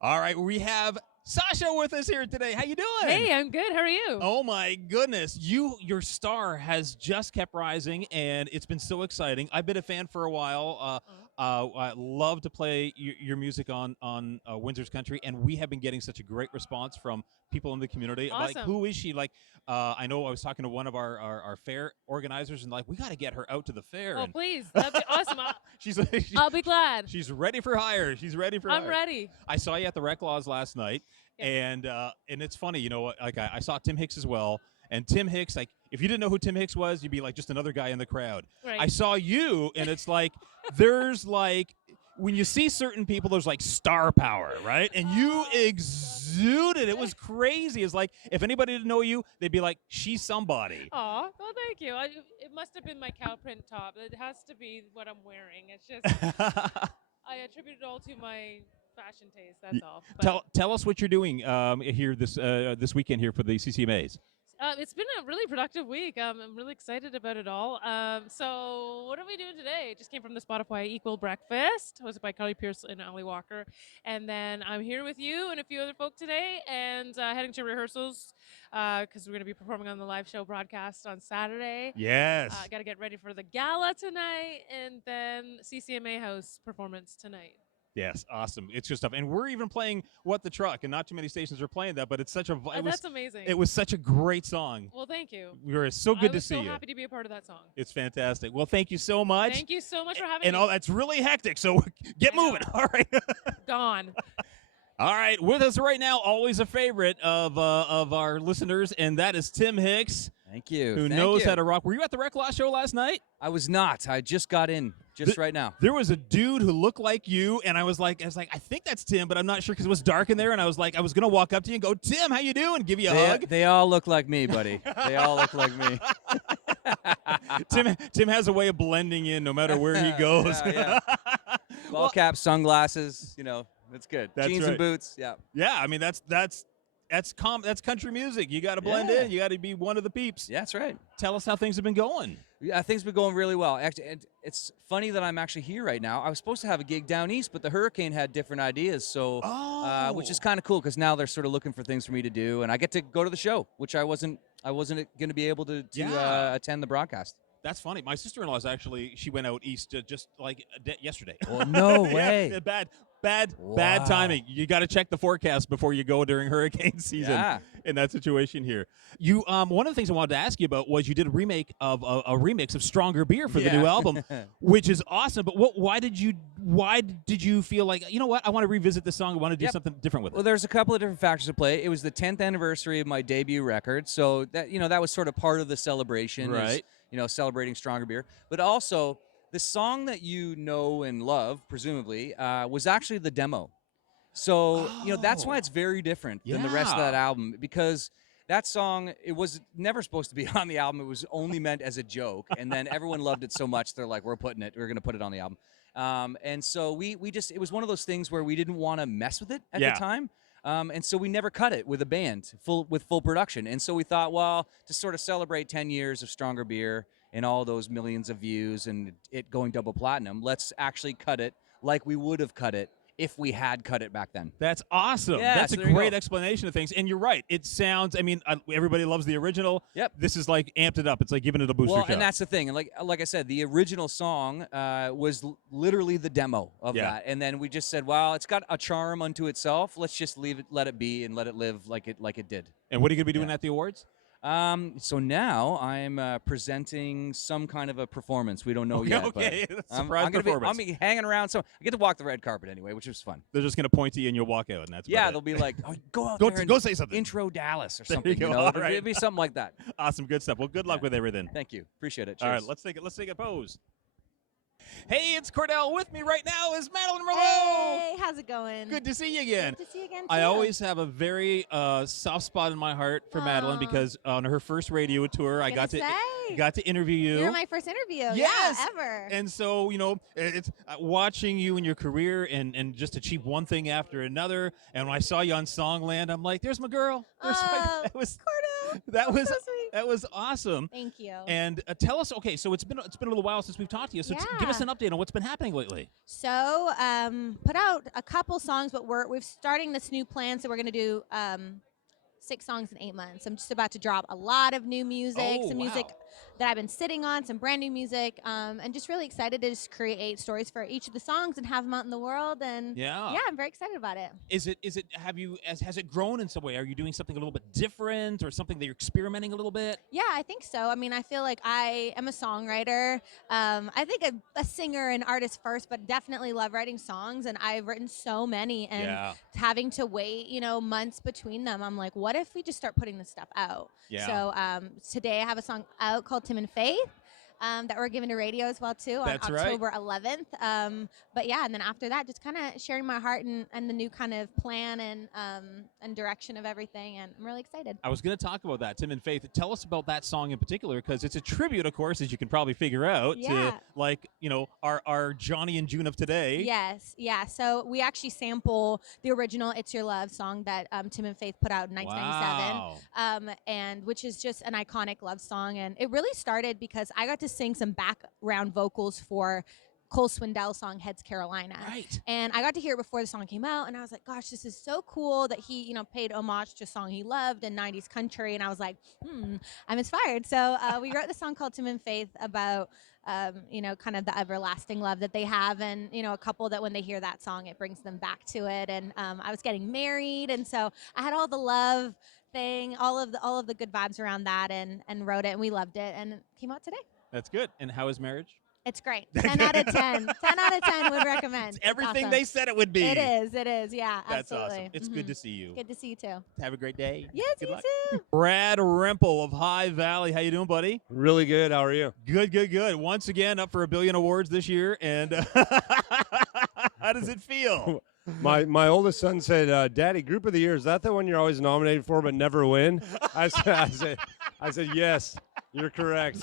All right, we have Sasha with us here today. How you doing? Hey, I'm good. How are you? Oh my goodness, your star has just kept rising, and it's been so exciting. I've been a fan for a while. I love to play your music on Windsor's Country, and we have been getting such a great response from people in the community. Like, Awesome. who is she? Like, I know I was talking to one of our fair organizers, and like, we got to get her out to the fair. Oh, And please. That'd be awesome. she's I'll be glad. she's ready for hire. She's ready for I'm hire. ready. I saw you at the Reklaws last night, Yeah. and it's funny, like I saw Tim Hicks as well, and Tim Hicks, like if you didn't know who Tim Hicks was, you'd be like just another guy in the crowd. Right. I saw you, and it's like there's like when you see certain people, there's like star power, right? And you exuded. It was crazy. It's like if anybody didn't know you, they'd be like, she's somebody. Aw, well, thank you. It must have been my cow print top. It has to be what I'm wearing. It's just, I attribute it all to my fashion taste. That's all. But, Tell us what you're doing here this weekend here for the CCMAs. it's been a really productive week. I'm really excited about it all. So what are we doing today? Just came from the Spotify Equal Breakfast, hosted by Carly Pearce and Ali Walker. And then I'm here with you and a few other folk today, and heading to rehearsals because we're going to be performing on the live show broadcast on Saturday. Yes. Got to get ready for the gala tonight, and then CCMA House performance tonight. Yes, awesome. It's good stuff. And we're even playing What the Truck, and not too many stations are playing that, but it's such a That's amazing. It was such a great song. Well, thank you. We were so good to see I was you. so happy to be a part of that song. It's fantastic. Well, thank you so much. Thank you so much for having and me. all that's really hectic, so get moving. All right. Gone. All right, with us right now, always a favorite of our listeners, and that is Tim Hicks. Thank you. Who Thank knows you. how to rock. Were you at the Reklaws show last night? I was not. I just got in right now. There was a dude who looked like you, and I was like, I think that's Tim, but I'm not sure because it was dark in there, and I was going to walk up to you and go, Tim, how you doing? Give you a hug. They all look like me, buddy. They all look like me. Tim has a way of blending in no matter where he goes. Yeah. Ball cap, sunglasses, it's good. That's Jeans right. and boots, yeah. Yeah, I mean that's country music. You got to blend in. You got to be one of the peeps. Yeah, that's right. Tell us how things have been going. Yeah, things have been going really well. Actually, it's funny that I'm actually here right now. I was supposed to have a gig down east, but the hurricane had different ideas, so which is kind of cool because now they're sort of looking for things for me to do, and I get to go to the show, which I wasn't going to be able to attend the broadcast. That's funny. My sister-in-law's actually, she went out east just like yesterday. Oh, no way. Yeah, bad timing. You got to check the forecast before you go during hurricane season in that situation here. You one of the things I wanted to ask you about was you did a remake of a remix of Stronger Beer for the new album, which is awesome. But why did you feel like, you know what, I want to revisit this song, I want to do something different with it? Well, there's a couple of different factors at play. It was the 10th anniversary of my debut record, so that was sort of part of the celebration. Right. Celebrating Stronger Beer. But also, the song that you know and love, presumably, was actually the demo. So, that's why it's very different than the rest of that album, because that song, it was never supposed to be on the album. It was only meant as a joke, and then everyone loved it so much, they're like, we're going to put it on the album. And so it was one of those things where we didn't want to mess with it at the time. And so we never cut it with a band, with full production. And so we thought, well, to sort of celebrate 10 years of Stronger Beer and all those millions of views and it going double platinum, let's actually cut it like we would have cut it if we had cut it back then. That's awesome. Yeah, That's so a there you great go. explanation of things. And you're right. It sounds, everybody loves the original. Yep. This is like amped it up. It's like giving it a booster shot. And that's the thing. And like I said, the original song was literally the demo of that. And then we just said, well, it's got a charm unto itself. Let's just let it be and let it live like it did. And what are you going to be doing at the awards? So now I'm presenting some kind of a performance. We don't know yet. Okay, But surprise I'm performance. be hanging around. So I get to walk the red carpet anyway, which was fun. They're just going to point to you and you'll walk out, and that's about it. They'll be like, oh, go out Go there and go say something. intro Dallas or There something. you go. It'll All right. be something like that. Awesome, good stuff. Well, good luck with everything. Thank you. Appreciate it. All Cheers. right, let's take a pose. Hey, it's Cordell. With me right now is Madeline Merlot. Hey, how's it going? Good to see you again. Good to see you again, I too. always have a very soft spot in my heart for Madeline because on her first radio tour, I got to interview you. You're my first interview. Yes. Yeah, ever. And so, it's watching you and your career and just achieve one thing after another. And when I saw you on Songland, I'm like, there's my girl. That was Cordell. that was so sweet. That was awesome. Thank you. And tell us, okay, so it's been a little while since we've talked to you. So give us an update on what's been happening lately. So put out a couple songs, but we're starting this new plan. So we're going to do 6 songs in 8 months. I'm just about to drop a lot of new music, some music that I've been sitting on, some brand new music, and just really excited to just create stories for each of the songs and have them out in the world. And yeah, I'm very excited about it. Has it grown in some way? Are you doing something a little bit different or something that you're experimenting a little bit? Yeah, I think so. I mean, I feel like I am a songwriter. I think a singer and artist first, but definitely love writing songs. And I've written so many, and having to wait, months between them, I'm like, what if we just start putting this stuff out? Yeah. So today I have a song out called Tim and Faith. That we're giving to radio as well too on October 11th. But yeah, and then after that, just kind of sharing my heart and the new kind of plan and direction of everything, and I'm really excited. I was going to talk about that, Tim and Faith. Tell us about that song in particular, because it's a tribute, of course, as you can probably figure out, to our Johnny and June of today. Yes, yeah. So we actually sample the original "It's Your Love" song that Tim and Faith put out in 1997, and which is just an iconic love song. And it really started because I got to sing some background vocals for Cole Swindell's song "Heads Carolina." Right. And I got to hear it before the song came out, and I was like, gosh, this is so cool that he, paid homage to a song he loved in 90s country. And I was like, I'm inspired. So we wrote the song called Tim and Faith about, kind of the everlasting love that they have. And, a couple that when they hear that song, it brings them back to it. And I was getting married. And so I had all the love thing, all of the good vibes around that, and wrote it, and we loved it, and it came out today. That's good. And how is marriage? It's great. 10 out of 10. 10 out of 10 would recommend. It's everything awesome. they said it would be. It is. Yeah, That's absolutely. awesome. It's good to see you. Good to see you too. Have a great day. Yes, good you luck. too. Brad Rempel of High Valley. How you doing, buddy? Really good. How are you? Good. Once again, up for a billion awards this year. And how does it feel? My oldest son said, "Daddy, Group of the Year, is that the one you're always nominated for but never win?" I said, yes, you're correct.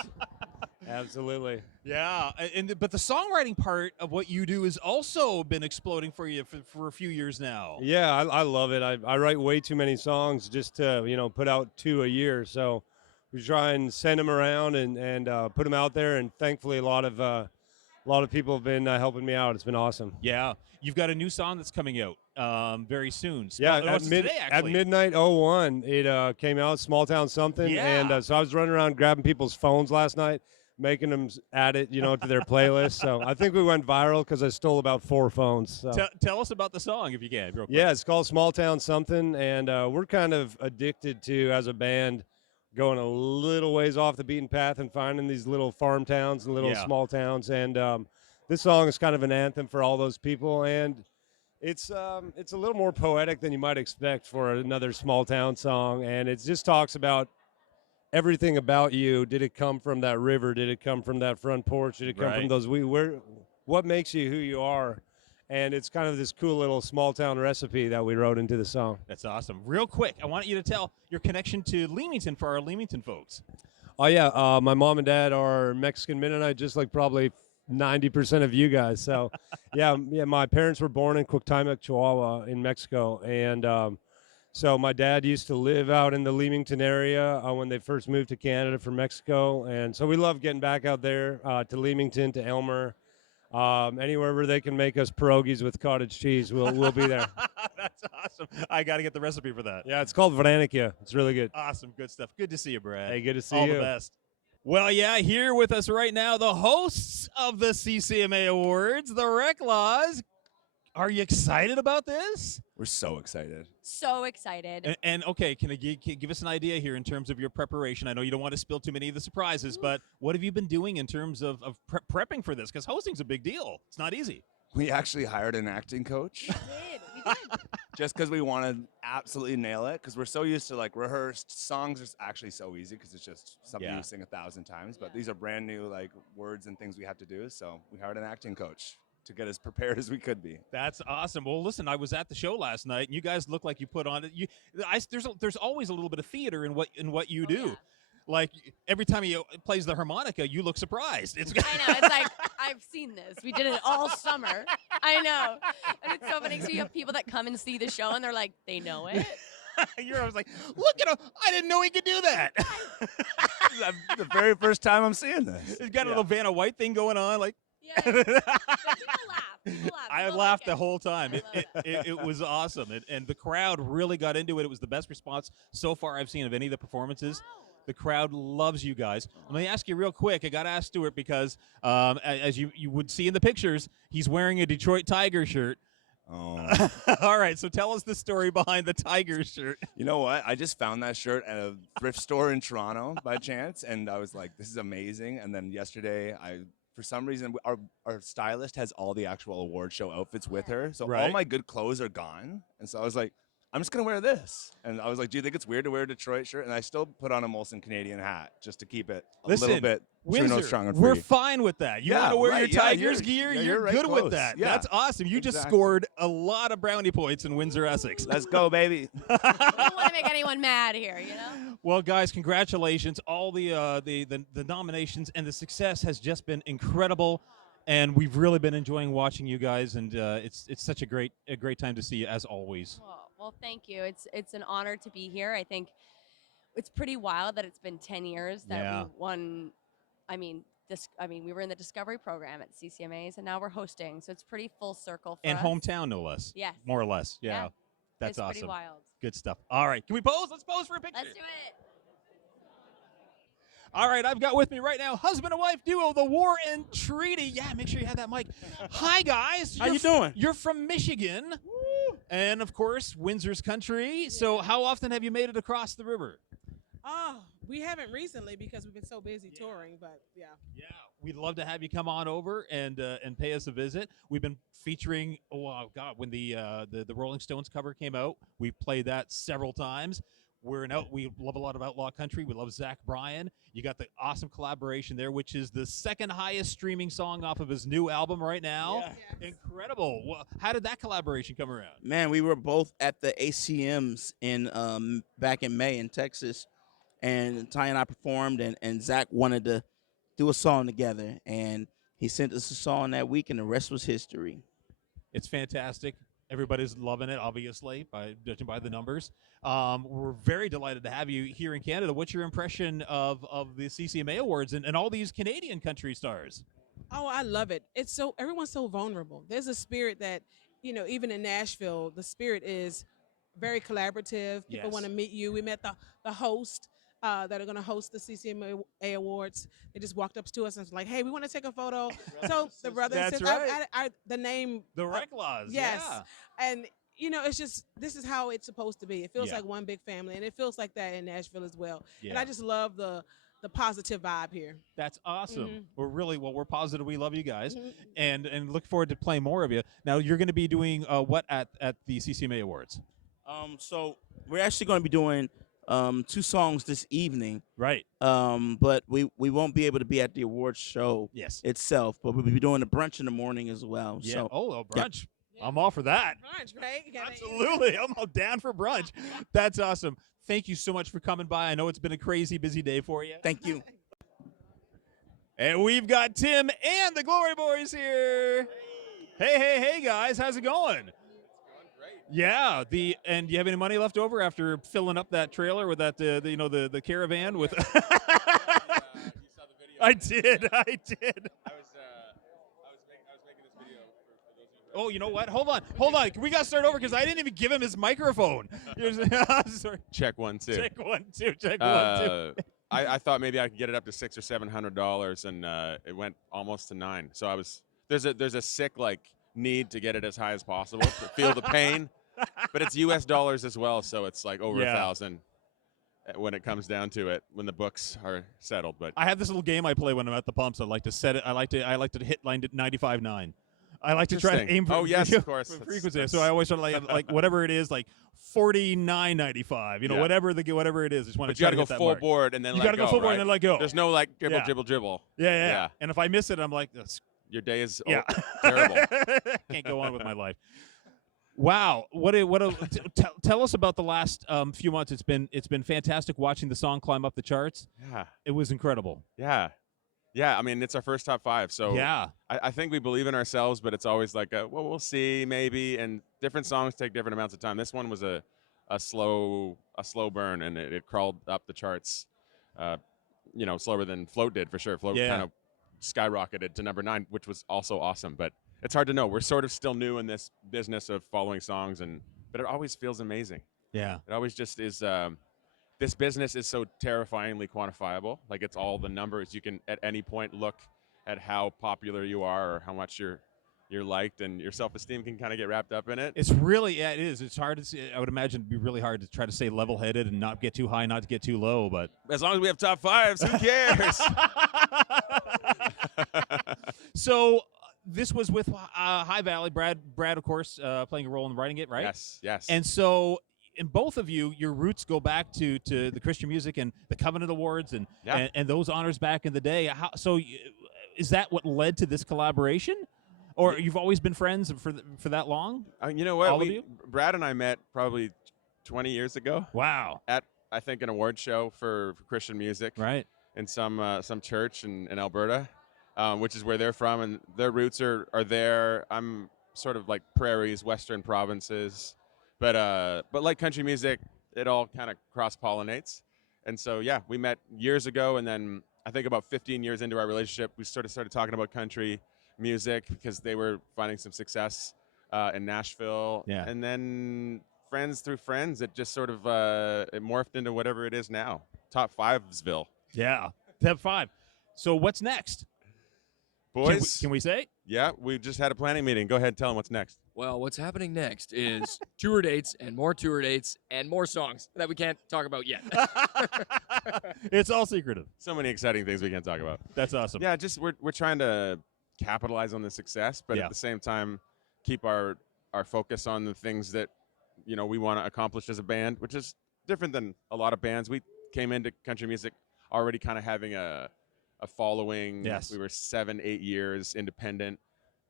Absolutely. Yeah, but the songwriting part of what you do has also been exploding for you for a few years now. Yeah, I love it. I write way too many songs just to put out 2 a year. So we try and send them around and put them out there. And thankfully, a lot of people have been helping me out. It's been awesome. Yeah, you've got a new song that's coming out very soon. Yeah, today, at midnight 01, it came out, Small Town Something. Yeah. And so I was running around grabbing people's phones last night, making them add it, to their playlist. So I think we went viral because I stole about 4 phones. So. Tell us about the song if you can, real quick. Yeah, it's called Small Town Something, and we're kind of addicted to, as a band, going a little ways off the beaten path and finding these little farm towns and little small towns. And this song is kind of an anthem for all those people, and it's a little more poetic than you might expect for another small town song, and it just talks about everything about you. Did it come from that river? Did it come from that front porch? Did it come from those what makes you who you are? And it's kind of this cool little small town recipe that we wrote into the song. That's awesome. Real quick, I want you to tell your connection to Leamington for our Leamington folks. Oh yeah, my mom and dad are Mexican Mennonite, just like probably 90% of you guys. So yeah, my parents were born in Cuauhtémoc, Chihuahua in Mexico. And so my dad used to live out in the Leamington area when they first moved to Canada from Mexico. And so we love getting back out there to Leamington, to Elmer, anywhere where they can make us pierogies with cottage cheese, we'll be there. That's awesome. I got to get the recipe for that. Yeah, it's called Vranikia. It's really good. Awesome. Good stuff. Good to see you, Brad. Hey, good to see you. you. All the best. Well, yeah, here with us right now, the hosts of the CCMA Awards, the Reklaws. Are you excited about this? We're so excited. So excited. And okay, can you give us an idea here in terms of your preparation? I know you don't want to spill too many of the surprises, but what have you been doing in terms of prepping for this? Because hosting's a big deal. It's not easy. We actually hired an acting coach. We did. Just because we want to absolutely nail it, because we're so used to rehearsed songs are actually so easy because it's just something you sing 1,000 times. But these are brand new words and things we have to do. So we hired an acting coach to get as prepared as we could be. That's awesome. Well, listen, I was at the show last night, and you guys look like you put on it. There's always a little bit of theater in what you do. Yeah. Like every time he plays the harmonica, you look surprised. I know. It's like, I've seen this. We did it all summer. I know. And it's so funny because you have people that come and see the show and they're like, they know it. I was like, look at him. I didn't know he could do that. The very first time I'm seeing this. He's got a little Vanna White thing going on. Like, Yeah. But people laugh. I People laughed like the it. whole time. I love It was awesome. And the crowd really got into it. It was the best response so far I've seen of any of the performances. Wow. The crowd loves you guys. Let me ask you real quick. I got to ask Stuart because, as you would see in the pictures, he's wearing a Detroit Tiger shirt. Oh. All right, so tell us the story behind the Tiger shirt. You know what? I just found that shirt at a thrift store in Toronto by chance, and I was like, this is amazing. And then yesterday, for some reason, our stylist has all the actual award show outfits with her, so all my good clothes are gone. And so I was like, I'm just going to wear this. And I was like, do you think it's weird to wear a Detroit shirt? And I still put on a Molson Canadian hat just to keep it a little bit true, no, strong, and free. We're fine with that. You want to wear your Tigers gear? you're right good close. with that. Yeah, that's awesome. You just scored a lot of brownie points in Windsor, Essex. Let's go, baby. We don't want to make anyone mad here, you know? Well, guys, congratulations. All the nominations and the success has just been incredible. And we've really been enjoying watching you guys, and it's such a great time to see you, as always. Well, thank you. It's an honor to be here. I think it's pretty wild that it's been 10 years that we won. I mean, we were in the Discovery program at CCMAs, and now we're hosting. So it's pretty full circle for and us. Hometown, no less. Yes. More or less. Yeah. That's it's awesome. Pretty wild. Good stuff. All right. Can we pose? Let's pose for a picture. Let's do it. All right, I've got with me right now husband and wife duo, the War and Treaty. Yeah, make sure you have that mic. Hi, guys. How you doing? You're from Michigan. Woo. And, of course, Windsor's country. Yeah. So how often have you made it across the river? We haven't recently because we've been so busy touring, but yeah. Yeah, we'd love to have you come on over and pay us a visit. We've been featuring, when the Rolling Stones cover came out, we played that several times. We love a lot of outlaw country. We love Zach Bryan. You got the awesome collaboration there, which is the second highest streaming song off of his new album right now. Yeah. Incredible. Well, how did that collaboration come around? Man, we were both at the ACMs back in May in Texas, and Ty and I performed, and Zach wanted to do a song together, and he sent us a song that week, and the rest was history. It's fantastic. Everybody's loving it, obviously, judging by the numbers. We're very delighted to have you here in Canada. What's your impression of the CCMA Awards and all these Canadian country stars? Oh, I love it. Everyone's so vulnerable. There's a spirit that, even in Nashville, the spirit is very collaborative. People want to meet you. We met the host that are going to host the CCMA Awards. They just walked up to us and was like, hey, we want to take a photo. So the brother and sister, the name. The Reklaws. Yes. Yeah. And, it's just, this is how it's supposed to be. It feels like one big family, and it feels like that in Nashville as well. Yeah. And I just love the positive vibe here. That's awesome. Mm-hmm. We're positive. We love you guys, and look forward to playing more of you. Now, you're going to be doing what at the CCMA Awards? So we're actually going to be doing 2 songs this evening. Right. But we won't be able to be at the awards show itself, but we'll be doing a brunch in the morning as well. Yeah. So, brunch. Yeah. I'm all for that. Brunch, right? Absolutely. I'm all down for brunch. That's awesome. Thank you so much for coming by. I know it's been a crazy busy day for you. Thank you. And we've got Tim and the Glory Boys here. Hey, guys. How's it going? It's going great. Yeah. And do you have any money left over after filling up that trailer with that the caravan with? You saw the video. I did. I was making this video for those of you. Oh, you know what? Hold on. We got to start over because I didn't even give him his microphone. Sorry. Check 1 2. Check 1 2. Check 1 2. I thought maybe I could get it up to $600 or $700, and it went almost to $900. So there's a sick need to get it as high as possible to feel the pain, but it's U.S. dollars as well, so it's like over 1,000 when it comes down to it, when the books are settled. But I have this little game I play when I'm at the pumps. I like to set it. I like to hit line 95.9. I like to try to aim for of course. For frequency. So I always try to like whatever it is, like 49.95. Whatever it is. Just want to. But you got to go that full mark. board and then you let go. You got to go full board right? and then let go. There's no dribble. Yeah. And if I miss it, I'm like, your day is terrible. Can't go on with my life. Wow, tell us about the last few months. It's been fantastic watching the song climb up the charts. Yeah, it was incredible. Yeah. I mean, it's our first top 5, so I think we believe in ourselves, but it's always like, we'll see, maybe. And different songs take different amounts of time. This one was a a slow burn, and it crawled up the charts, slower than Float did for sure. Float kind of skyrocketed to number 9, which was also awesome. But it's hard to know. We're sort of still new in this business of following songs, but it always feels amazing. Yeah. It always just is. This business is so terrifyingly quantifiable. Like, it's all the numbers. You can at any point look at how popular you are or how much you're liked, and your self-esteem can kind of get wrapped up in it. It's really, it is. It's hard to see. I would imagine it'd be really hard to try to stay level-headed and not get too high, not to get too low. But as long as we have top 5s, who cares? So this was with High Valley. Brad, of course, playing a role in writing it, right? Yes. And so, in both of you, your roots go back to the Christian music and the Covenant Awards and those honors back in the day. Is that what led to this collaboration? Or you've always been friends for that long? You know what? All of you? Brad and I met probably 20 years ago. Wow. At, I think, an award show for Christian music. Right. In some church in Alberta, which is where they're from, and their roots are there. I'm sort of like prairies, western provinces. But like country music, it all kind of cross-pollinates. And so, yeah, we met years ago, and then I think about 15 years into our relationship, we sort of started talking about country music because they were finding some success in Nashville. Yeah. And then friends through friends, it just sort of it morphed into whatever it is now. Top 5'sville. Yeah, top 5. So what's next? Boys? Can we say? Yeah, we just had a planning meeting. Go ahead and tell them what's next. Well, what's happening next is tour dates and more songs that we can't talk about yet. It's all secretive. So many exciting things we can't talk about. That's awesome. Yeah, just we're trying to capitalize on the success, but at the same time keep our focus on the things that we want to accomplish as a band, which is different than a lot of bands. We came into country music already kind of having a following. Yes. We were 7-8 years independent,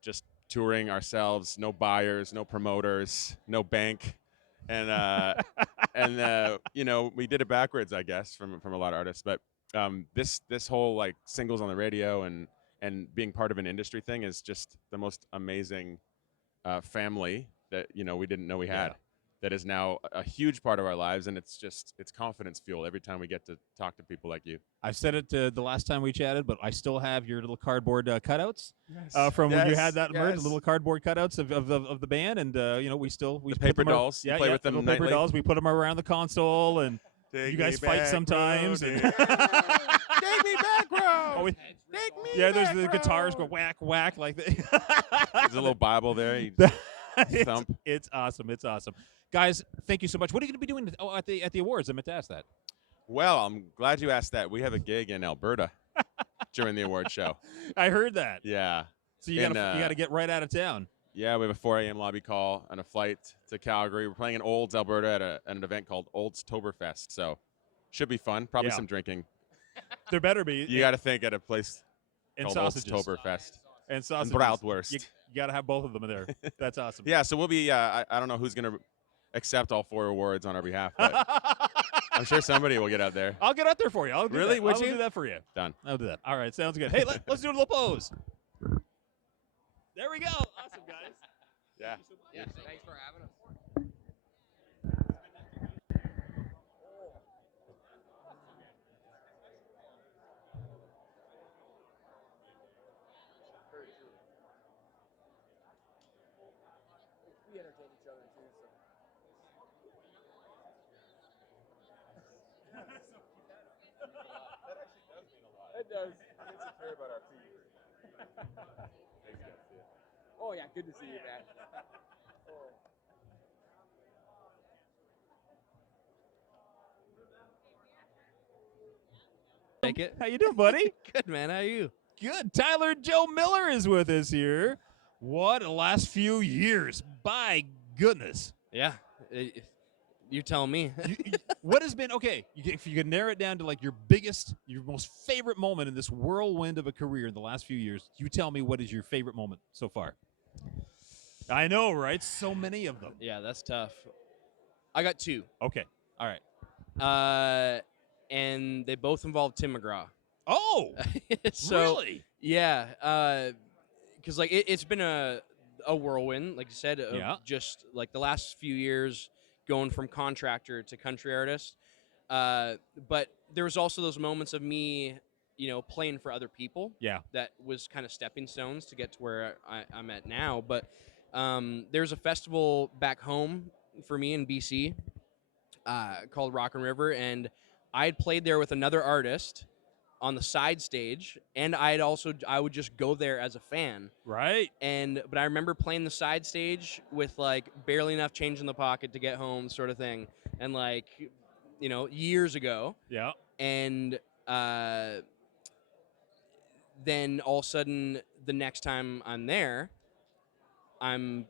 just touring ourselves, no buyers, no promoters, no bank. And we did it backwards, I guess, from a lot of artists. But this whole like singles on the radio and being part of an industry thing is just the most amazing family that we didn't know we had. Yeah. That is now a huge part of our lives, and it's confidence fuel every time we get to talk to people like you. I've said it the last time we chatted, but I still have your little cardboard cutouts from Yes. when you had that merge, Yes. the little cardboard cutouts of the band, and we The put paper them dolls. You play with them little paper nightly? dolls. We put them around the console, and Take you guys me fight back, sometimes. Brody. And Take me back, bro. Oh, Take me there's back, the bro. guitars go whack whack like that. There's a little Bible there. You thump. It's awesome. It's awesome. Guys, thank you so much. What are you going to be doing at the awards? I meant to ask that. Well, I'm glad you asked that. We have a gig in Alberta during the award show. I heard that. Yeah. So you got to get right out of town. Yeah, we have a 4 a.m. lobby call and a flight to Calgary. We're playing in Olds, Alberta at an event called Oldstoberfest. So should be fun. Probably some drinking. There better be. You got to think at a place and called sausages. Oldstoberfest. And sausages. And bratwurst. You got to have both of them in there. That's awesome. Yeah, so we'll be, I don't know who's going to accept all 4 awards on our behalf, but I'm sure somebody will get out there. I'll get out there for you. I'll do Really? That. Would I'll you? do that for you. Done. I'll do that. All right, sounds good. Hey, let's do a little pose. There we go. Awesome, guys. Yeah. Yeah, thanks for having us. We entertain each other too, so. It does. I'm insecure about our feet. Oh yeah, good to see you, man. Take it. How you doing, buddy? Good, man. How are you? Good. Tyler Joe Miller is with us here. What a last few years. By goodness. Yeah. You tell me. What has been, okay, if you could narrow it down to like your biggest, your most favorite moment in this whirlwind of a career in the last few years, you tell me what is your favorite moment so far? I know, right? So many of them. Yeah, that's tough. I got 2. Okay. All right. And they both involve Tim McGraw. Oh, so, really? Yeah. Because like it's been a whirlwind, like you said, of Yeah. just like the last few years, going from contractor to country artist. But there was also those moments of me, playing for other people. Yeah. That was kind of stepping stones to get to where I'm at now. But there's a festival back home for me in BC called Rock and River, and I had played there with another artist on the side stage, and I would just go there as a fan. Right. But I remember playing the side stage with like barely enough change in the pocket to get home, sort of thing, and like, years ago. Yeah. And then all of a sudden, the next time I'm there, I'm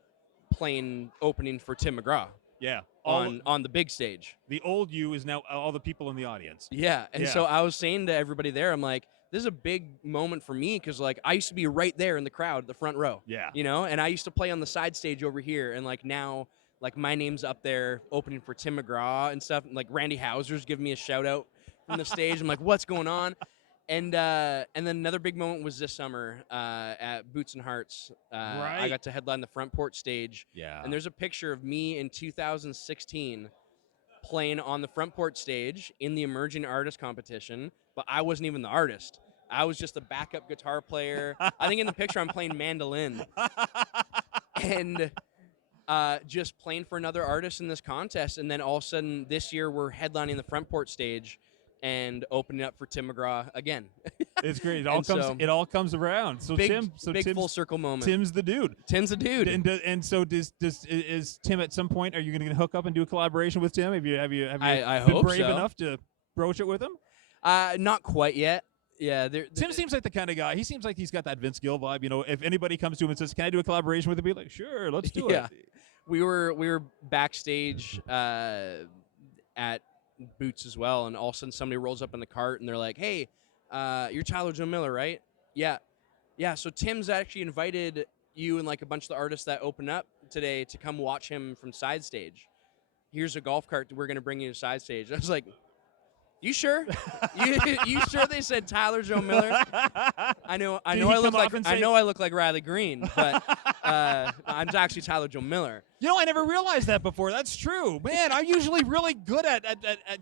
playing opening for Tim McGraw. Yeah. On the big stage. The old you is now all the people in the audience. Yeah. And so I was saying to everybody there, I'm like, this is a big moment for me because, like, I used to be right there in the crowd, the front row. Yeah. And I used to play on the side stage over here. And, like, now, like, my name's up there opening for Tim McGraw and stuff. And, like, Randy Houser's giving me a shout-out from the stage. I'm like, what's going on? And then another big moment was this summer at Boots and Hearts. Right. I got to headline the front porch stage. Yeah. And there's a picture of me in 2016 playing on the front porch stage in the emerging artist competition, but I wasn't even the artist. I was just a backup guitar player. I think in the picture I'm playing mandolin. And just playing for another artist in this contest. And then all of a sudden this year we're headlining the front porch stage and opening up for Tim McGraw again. It's great. It all comes around. So big, Tim's full circle moment. Tim's the dude. Tim's the dude. And so is Tim at some point? Are you going to hook up and do a collaboration with Tim? Have you I been hope brave so. enough to broach it with him? Not quite yet. Yeah, Tim seems like the kind of guy. He seems like he's got that Vince Gill vibe. If anybody comes to him and says, "Can I do a collaboration with him?" He'd be like, "Sure, let's do yeah. it." We were backstage at Boots as well, and all of a sudden somebody rolls up in the cart and they're like, "Hey, you're Tyler Joe Miller, right?" Yeah. So Tim's actually invited you and like a bunch of the artists that open up today to come watch him from side stage. Here's a golf cart. We're gonna bring you to side stage. I was like, "You sure? you sure?" They said Tyler Joe Miller. I know I look like Riley Green, but I'm actually Tyler Joe Miller. I never realized that before. That's true, man. I'm usually really good at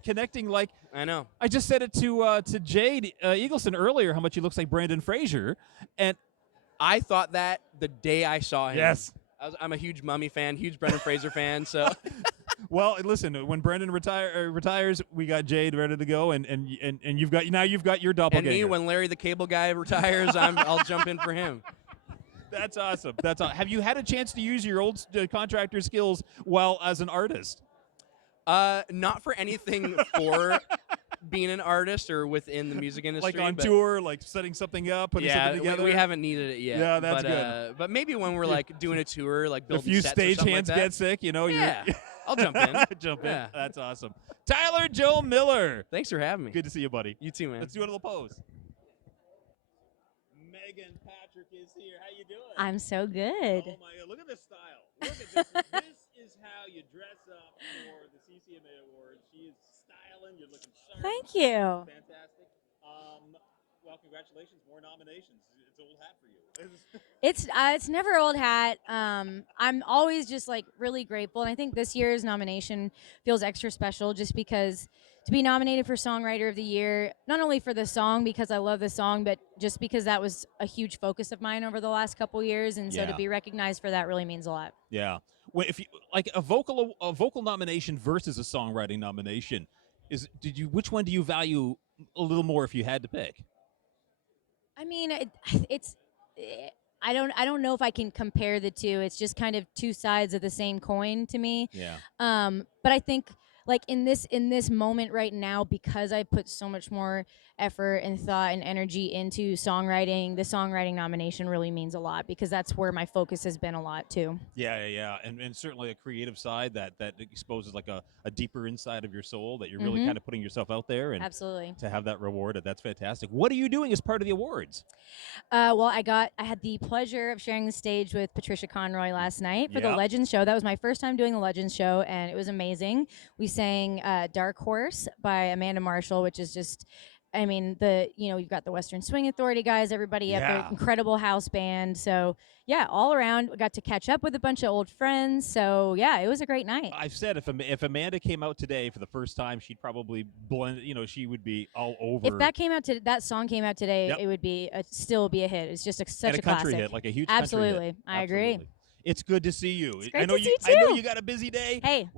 connecting. Like, I know. I just said it to Jade Eagleson earlier how much he looks like Brandon Fraser, and I thought that the day I saw him. Yes. I'm a huge Mummy fan, huge Brendan Fraser fan. So, well, listen, when Brendan retires, we got Jade ready to go, and you've got your doppelganger. And me, when Larry the Cable Guy retires, I'll jump in for him. That's awesome. Have you had a chance to use your old contractor skills while as an artist? Not for anything for being an artist or within the music industry. Like on tour, like setting something up, putting something together? We haven't needed it yet. Yeah, that's good. But maybe when we're like doing a tour, like building a few sets stage or hands like that. get sick, Yeah, I'll jump in. Jump Yeah. in. That's awesome. Tyler Joe Miller. Thanks for having me. Good to see you, buddy. You too, man. Let's do a little pose. Megan Patrick is here. How you doing? I'm so good. Oh my God! Look at this style. Look at this. This is how you dress up for the CCMA Awards. She is styling. You're looking sharp. Thank you. Fantastic. Well, congratulations. More nominations. It's old hat for you. It's never old hat. I'm always just like really grateful, and I think this year's nomination feels extra special just because to be nominated for Songwriter of the Year, not only for the song because I love the song, but just because that was a huge focus of mine over the last couple years, and so to be recognized for that really means a lot. Yeah. Well, if you like a vocal nomination versus a songwriting nomination, which one do you value a little more if you had to pick? I mean, I don't know if I can compare the two. It's just kind of two sides of the same coin to me. Yeah. But I think like in this moment right now, because I put so much more effort and thought and energy into songwriting, the songwriting nomination really means a lot because that's where my focus has been a lot too. Yeah. And certainly a creative side that exposes like a deeper inside of your soul that you're really kind of putting yourself out there, and absolutely to have that rewarded, that's fantastic. What are you doing as part of the awards? Well, I had the pleasure of sharing the stage with Patricia Conroy last night for the Legends show. That was my first time doing the Legends show, and it was amazing. We sang Dark Horse by Amanda Marshall, which is just I mean, you've got the Western Swing Authority guys, everybody up there, incredible house band. So, yeah, all around, we got to catch up with a bunch of old friends. So, yeah, it was a great night. I've said if Amanda came out today for the first time, she'd probably blend. She would be all over. If that song came out today, it would be still be a hit. It's just such a country classic hit, like a huge Absolutely, country hit. I agree. It's good to see you. It's great I know to see you. too. I know you got a busy day. Hey,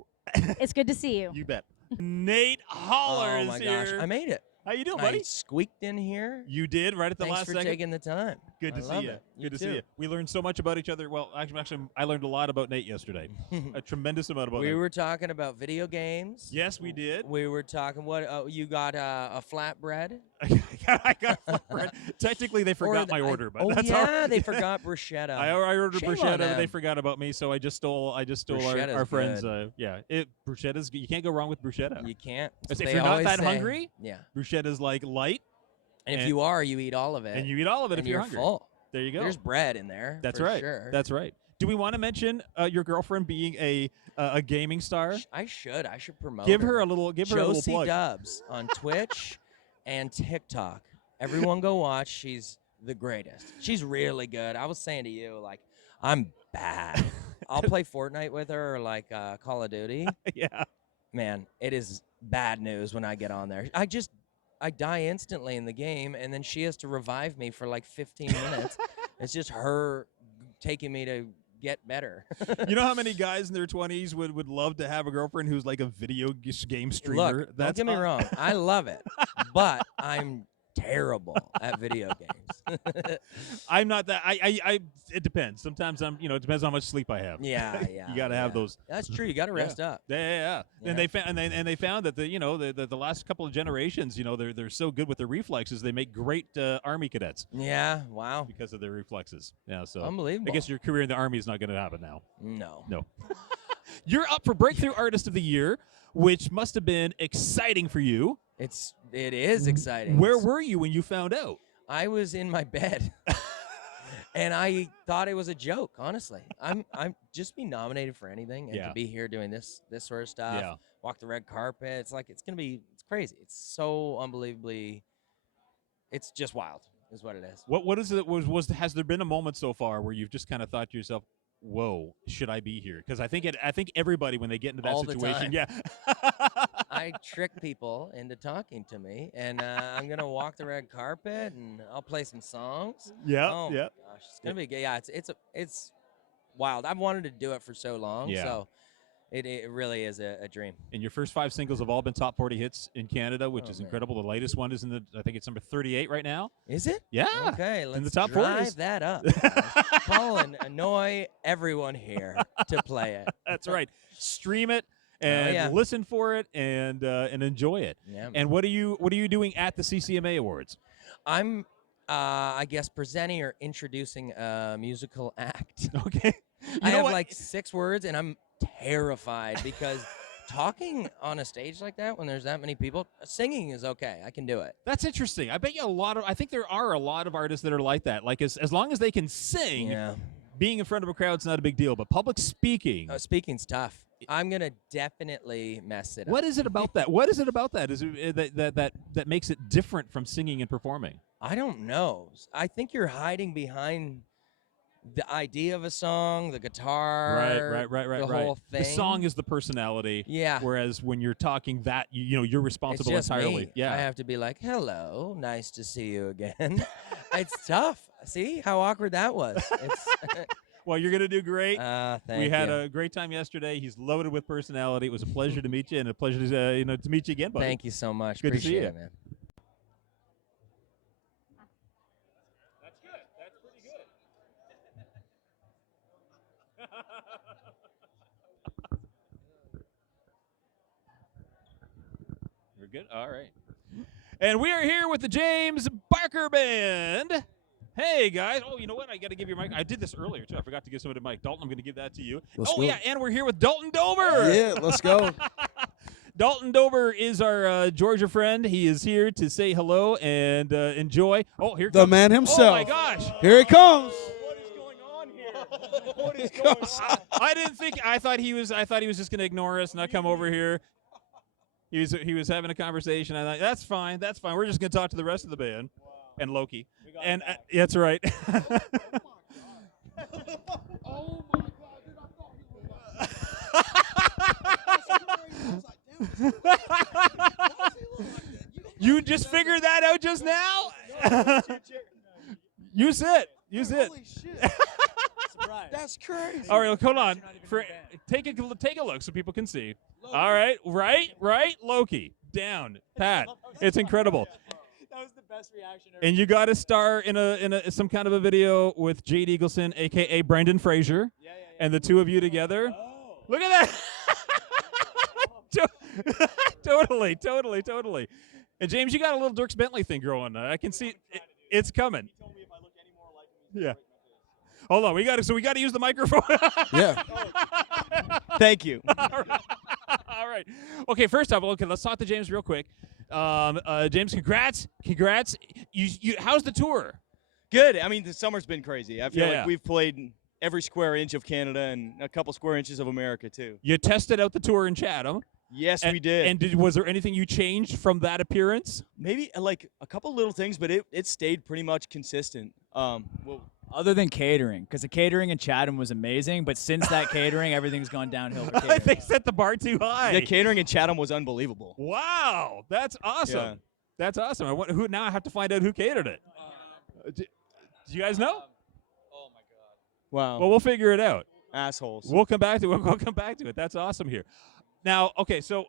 it's good to see you. You bet. Nate Holler Oh my is gosh, here. I made it. How you doing, I buddy? squeaked in here. You did right at the Thanks last for second. taking the time. Good I to see love you. it. Good to too. see you. We learned so much about each other. Well, actually, I learned a lot about Nate yesterday. A tremendous amount about We Nate. were talking about video games. Yes, we did. We were talking. What you got? A flatbread. I got flatbread. Technically, they forgot my order, but that's all right. They forgot bruschetta. I ordered Shame on bruschetta, but they them. forgot about me, so I just stole our Bruschetta's friends. good. Bruschetta's. You can't go wrong with bruschetta. You can't. If They you're not always that say- hungry, yeah. bruschetta's like light. And if you are, you eat all of it. And you eat all of it and if you're you're hungry. full. There you go. There's bread in there. That's for right. Sure. That's right. Do we want to mention your girlfriend being a gaming star? I should promote. Give her a little Josie plug. Dubs on Twitch and TikTok. Everyone go watch. She's the greatest. She's really good. I was saying to you, like, I'm bad. I'll play Fortnite with her or like Call of Duty. Yeah. Man, it is bad news when I get on there. I die instantly in the game, and then she has to revive me for like 15 minutes. It's just her taking me to get better. You know how many guys in their 20s would love to have a girlfriend who's like a video game streamer? Look, don't get me wrong. I love it, but I'm terrible at video games. I'm not that. It depends. Sometimes it depends on how much sleep I have. Yeah. You got to have those. That's true. You got to rest up. Yeah. And they found they found that the last couple of generations, they're so good with their reflexes. They make great army cadets. Yeah. Wow. Because of their reflexes. Yeah. So unbelievable. I guess your career in the army is not going to happen now. No. You're up for Breakthrough Artist of the Year, which must have been exciting for you. It is exciting. Where were you when you found out? I was in my bed. And I thought it was a joke, honestly. I'm just being nominated for anything and to be here doing this sort of stuff. Yeah. Walk the red carpet. It's crazy. It's so unbelievably it's just wild, is what it is. What is it has there been a moment so far where you've just kind of thought to yourself, whoa, should I be here? Because I think everybody when they get into that All the situation, time. yeah. I trick people into talking to me, and I'm gonna walk the red carpet, and I'll play some songs. Yeah, oh yeah. My gosh, it's gonna be good. Yeah, it's wild. I've wanted to do it for so long, so it really is a dream. And your first 5 singles have all been top 40 hits in Canada, which is incredible. The latest one is I think it's number 38 right now. Is it? Yeah. Okay, let's in the top drive 40s. that up. Call and annoy everyone here to play it. That's right. Stream it and listen for it and enjoy it. Yeah, and what are you doing at the CCMA Awards? I'm I guess presenting or introducing a musical act. Okay. I have like 6 words, and I'm terrified because talking on a stage like that when there's that many people, singing is okay. I can do it. That's interesting. I bet you I think there are a lot of artists that are like that. Like as long as they can sing, being in front of a crowd's not a big deal. But public speaking, speaking's tough. I'm gonna definitely mess it up. What is it about that? What is it about that? Is it that makes it different from singing and performing? I don't know. I think you're hiding behind the idea of a song, the guitar, right. the whole thing. The song is the personality. Yeah. Whereas when you're talking that, you're responsible it's just entirely. Me. Yeah. I have to be like, hello, nice to see you again. It's tough. See how awkward that was. Well, you're going to do great. Thank we had you. a great time yesterday. He's loaded with personality. It was a pleasure to meet you and a pleasure to meet you again, buddy. Thank you so much. Good Appreciate to see it, you. man. That's good. That's pretty good. We're good? All right. And we are here with the James Barker Band. Hey, guys. Oh, you know what? I got to give you a mic. I did this earlier, too. I forgot to give somebody a mic. Dalton, I'm going to give that to you. Yeah, and we're here with Dalton Dover. Yeah, let's go. Dalton Dover is our Georgia friend. He is here to say hello and enjoy. Oh, here comes the man himself. Oh, my gosh. Here he comes. What is going on here? What is going on? I thought he was just going to ignore us, not come over here. He was having a conversation. I thought that's fine. That's fine. We're just gonna talk to the rest of the band and Loki. And that's right. Oh my God, dude, I thought he was You just figured that out just now? You sit. You sit. Holy shit. That's crazy. All right, hold on. Take a look so people can see. All right, right. Loki down. Pat. It's incredible. That was the best reaction ever. And you got to star in some kind of a video with Jade Eagleson, aka Brendan Fraser, and the two of you together. Oh. Look at that! Totally. And James, you got a little Dirks Bentley thing growing. I can see it's coming. He told me if I look any more like him, he's Yeah. Hold on, we got to use the microphone. Yeah. Thank you. All right. Okay, first off, let's talk to James real quick. James, congrats. How's the tour? Good. I mean, the summer's been crazy. I feel Yeah. like we've played every square inch of Canada and a couple square inches of America too. You tested out the tour in Chatham. Yes, we did. And was there anything you changed from that appearance? Maybe like a couple little things, but it stayed pretty much consistent. Other than catering, because the catering in Chatham was amazing, but since that catering, everything's gone downhill for catering. They set the bar too high. The catering in Chatham was unbelievable. Wow, that's awesome. Yeah. That's awesome. Now I have to find out who catered it. Do you guys know? Wow. Well, we'll figure it out. Assholes. We'll come back to it. We'll come back to it. That's awesome here. Now, okay, so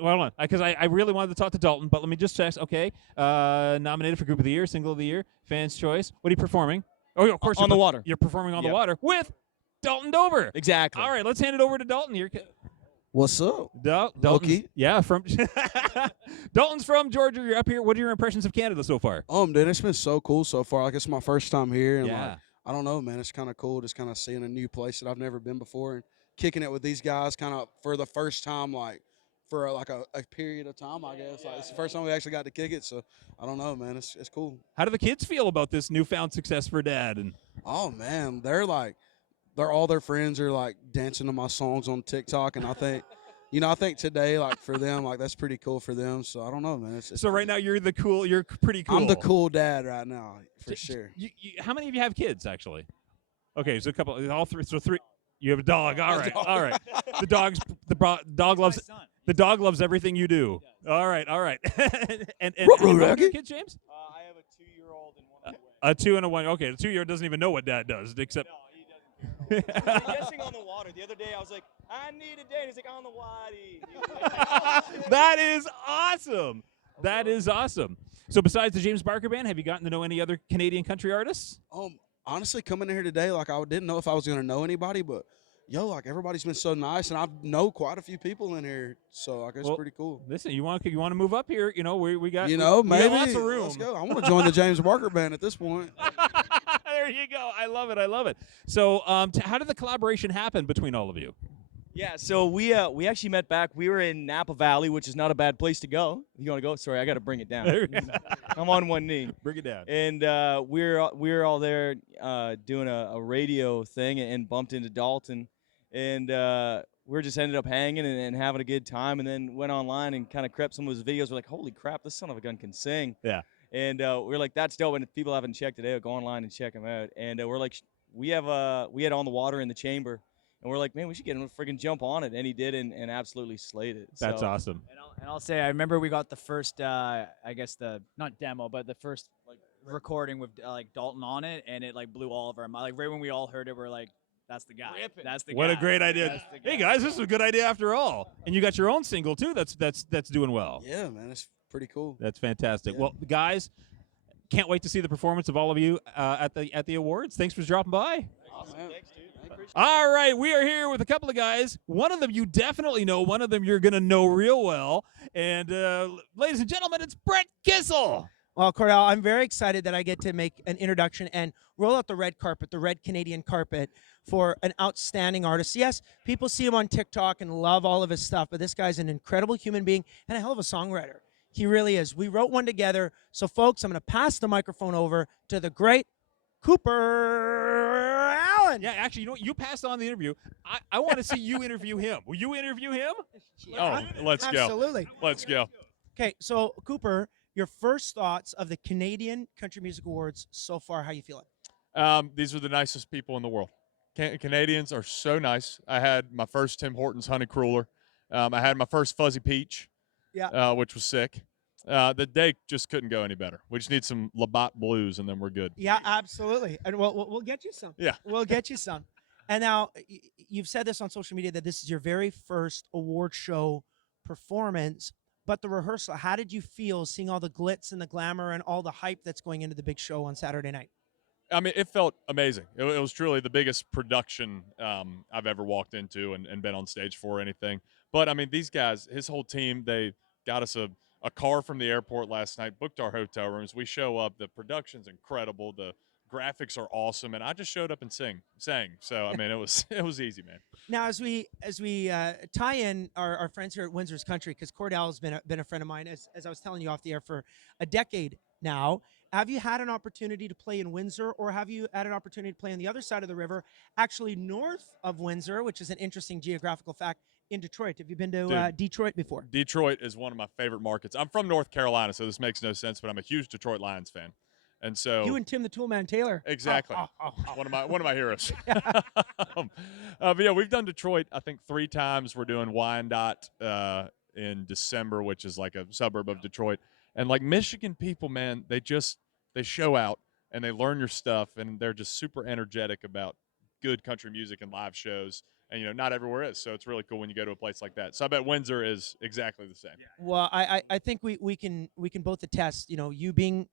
hold on, because I really wanted to talk to Dalton, but let me just check. Okay, nominated for Group of the Year, Single of the Year, Fans' Choice. What are you performing? Oh, yeah, of course. On the Water. You're performing on the water with Dalton Dover. Exactly. All right, let's hand it over to Dalton here. What's up? Dalton. Okay. Yeah, from Dalton's from Georgia. You're up here. What are your impressions of Canada so far? Dude, it's been so cool so far. Like, it's my first time here, and Yeah. like, I don't know, man. It's kind of cool just kind of seeing a new place that I've never been before and kicking it with these guys kind of for the first time, like for like a period of time, I guess. Like, it's the first time we actually got to kick it, so I don't know, man. It's cool. How do the kids feel about this newfound success for Dad? And Oh man, they're all their friends are like dancing to my songs on TikTok, and I think. I think today, like for them, like that's pretty cool for them. So I don't know, man. It's so right now you're pretty cool. I'm the cool dad right now, for sure. How many of you have kids, actually? Okay, so a couple, all three. So three. You have a dog. All right, all right. The dog loves everything you do. All right. and how old are your kids, James? I have a 2-year-old and one A 2 and a 1. Okay, the 2-year-old doesn't even know what Dad does, except. No, he doesn't. Guessing on the water. The other day I was like, I need a date. He's like, on the waddy. That is awesome. That is awesome. So besides the James Barker Band, have you gotten to know any other Canadian country artists? Honestly, coming in here today, like I didn't know if I was gonna know anybody, but like everybody's been so nice, and I know quite a few people in here, so like it's pretty cool. Listen, you want to move up here? We got maybe we got lots of room. Let's go. I want to join the James Barker Band at this point. There you go. I love it. So, how did the collaboration happen between all of you? Yeah, so we actually met back. We were in Napa Valley, which is not a bad place to go. You want to go? Sorry, I got to bring it down. I'm on one knee. Bring it down. And we're all there doing a radio thing and bumped into Dalton, and we just ended up hanging and having a good time. And then went online and kind of crept some of his videos. We're like, holy crap, this son of a gun can sing. Yeah. And we're like, that's dope. And if people haven't checked it out, go online and check him out. And we're like, we had On the Water in the chamber. And we're like, man, we should get him to friggin' jump on it. And he did and absolutely slayed it. That's awesome. And I'll say, I remember we got the first, I guess not demo, but the first recording with Dalton on it, and it blew all of our minds. Like right when we all heard it, we're like, that's the guy. That's the guy. What a great idea. Hey guys, this is a good idea after all. And you got your own single too. That's doing well. Yeah, man, it's pretty cool. That's fantastic. Well, guys, can't wait to see the performance of all of you at the awards. Thanks for dropping by. Awesome. Thanks, dude. All right, we are here with a couple of guys. One of them you definitely know. One of them you're going to know real well. And ladies and gentlemen, it's Brett Kissel. Well, Cordell, I'm very excited that I get to make an introduction and roll out the red carpet, the red Canadian carpet, for an outstanding artist. Yes, people see him on TikTok and love all of his stuff, but this guy's an incredible human being and a hell of a songwriter. He really is. We wrote one together. So, folks, I'm going to pass the microphone over to the great Cooper Allen. fun. Yeah, actually, you know what? You passed on the interview. I want to see you interview him. Will you interview him? Let's go. Absolutely. Let's go. Okay, so Cooper, your first thoughts of the Canadian Country Music Awards so far? How you feeling? These are the nicest people in the world. Canadians are so nice. I had my first Tim Hortons Honey Cruller. I had my first Fuzzy Peach, which was sick. The day just couldn't go any better. We just need some Labatt Blues, and then we're good. Yeah, absolutely. And we'll get you some. Yeah. We'll get you some. And now, you've said this on social media that this is your very first award show performance, but the rehearsal, how did you feel seeing all the glitz and the glamour and all the hype that's going into the big show on Saturday night? I mean, it felt amazing. It was truly the biggest production I've ever walked into and been on stage for or anything. But, I mean, these guys, his whole team, they got us a car from the airport last night, booked our hotel rooms. We show up. The production's incredible. The graphics are awesome. And I just showed up and sang. So, I mean, it was easy, man. Now, as we tie in our friends here at Windsor's Country, because Cordell has been a friend of mine, as I was telling you off the air, for a decade now. Have you had an opportunity to play in Windsor, or have you had an opportunity to play on the other side of the river, actually north of Windsor, which is an interesting geographical fact, in Detroit? Have you been to Detroit before? Detroit is one of my favorite markets. I'm from North Carolina, so this makes no sense, but I'm a huge Detroit Lions fan. And so you and Tim the Toolman Taylor. Exactly. One of my heroes. But yeah, we've done Detroit, I think, 3 times. We're doing Wyandotte in December, which is like a suburb of Detroit. And like Michigan people, man, they show out and they learn your stuff, and they're just super energetic about good country music and live shows. And, not everywhere is. So it's really cool when you go to a place like that. So I bet Windsor is exactly the same. Well, I think we can both attest, you being,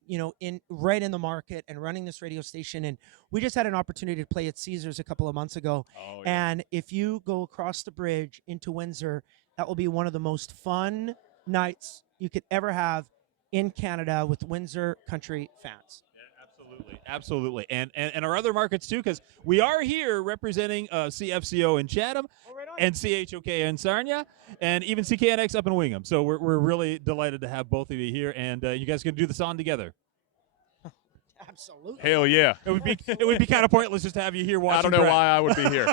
right in the market and running this radio station. And we just had an opportunity to play at Caesars a couple of months ago. Oh, yeah. And if you go across the bridge into Windsor, that will be one of the most fun nights you could ever have in Canada with Windsor country fans. Absolutely. And our other markets, too, because we are here representing CFCO in Chatham and CHOK in Sarnia and even CKNX up in Wingham. So we're really delighted to have both of you here, and you guys going to do the song together. Absolutely. Hell yeah. It would be kind of pointless just to have you here watching. I don't know Brett. why I would be here,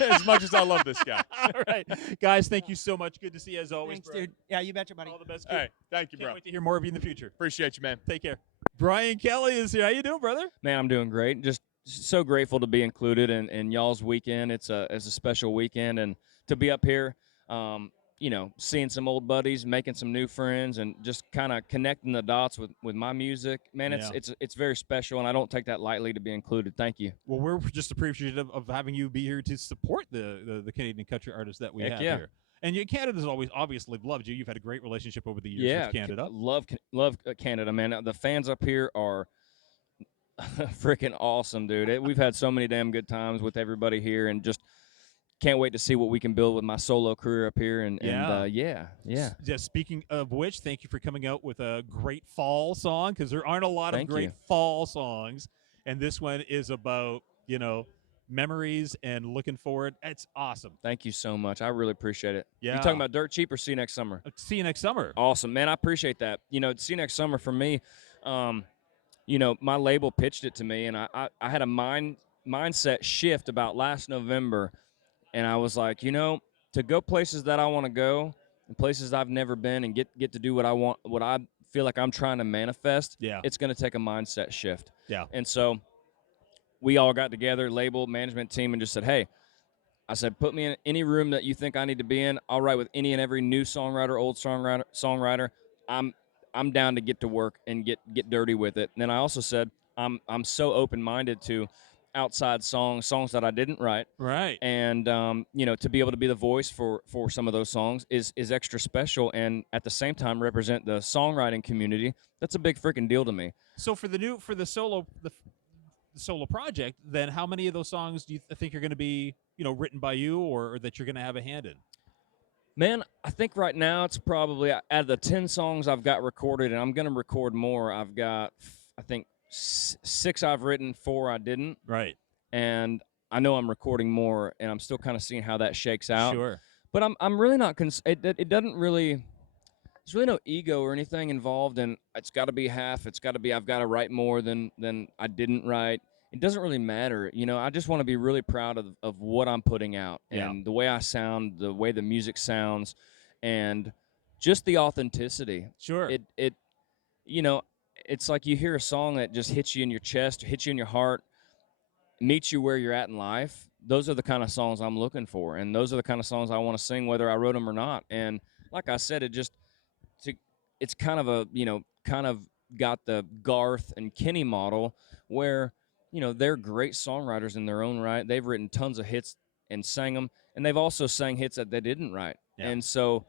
as much as I love this guy. All right. Guys, thank you so much. Good to see you as always. Thanks, dude. Yeah, you betcha, buddy. All the best. Hey, thank you, Can't bro. wait to hear more of you in the future. Appreciate you, man. Take care. Brian Kelly is here. How you doing, brother? Man, I'm doing great. Just so grateful to be included in y'all's weekend. It's a special weekend, and to be up here, seeing some old buddies, making some new friends, and just kind of connecting the dots with my music. Man, it's very special, and I don't take that lightly to be included. Thank you. Well, we're just appreciative of having you be here to support the Canadian country artists that we have here. And Canada's always obviously loved you. You've had a great relationship over the years with Canada. Love Canada, man. The fans up here are freaking awesome, dude. We've had so many damn good times with everybody here, and just can't wait to see what we can build with my solo career up here. And Speaking of which, thank you for coming out with a great fall song, because there aren't a lot of great fall songs, and this one is about memories and looking forward. It's awesome. Thank you so much. I really appreciate it. Yeah. You talking about Dirt Cheap or See You Next Summer? See You Next Summer. Awesome, man. I appreciate that. See You Next Summer for me, my label pitched it to me, and I had a mindset shift about last November, and I was like, to go places that I want to go and places I've never been and get to do what I want, what I feel like I'm trying to manifest, it's going to take a mindset shift. Yeah. And so we all got together, label, management team, and just said, hey, I said, put me in any room that you think I need to be in. I'll write with any and every new songwriter, old songwriter. I'm down to get to work and get dirty with it. And then I also said, I'm so open-minded to outside songs that I didn't write. Right. And, to be able to be the voice for some of those songs is extra special, and at the same time represent the songwriting community. That's a big freaking deal to me. So for the solo project, then how many of those songs do you think are going to be, written by you or that you're going to have a hand in? Man, I think right now it's probably out of the 10 songs I've got recorded, and I'm going to record more. I've got, I think, 6 I've written, 4 I didn't. Right. And I know I'm recording more, and I'm still kind of seeing how that shakes out. Sure. But I'm really not it doesn't really, there's really no ego or anything involved, and it's got to be half. It's got to be I've got to write more than I didn't write. it doesn't really matter. You know, I just want to be really proud of what I'm putting out and the way I sound, the way the music sounds, and just the authenticity. Sure. It you know, it's like you hear a song that just hits you in your chest, hits you in your heart, meets you where you're at in life. Those are the kind of songs I'm looking for, and those are the kind of songs I want to sing whether I wrote them or not. And like I said, it's kind of a, kind of got the Garth and Kenny model where, they're great songwriters in their own right. They've written tons of hits and sang them, and they've also sang hits that they didn't write. Yeah. And so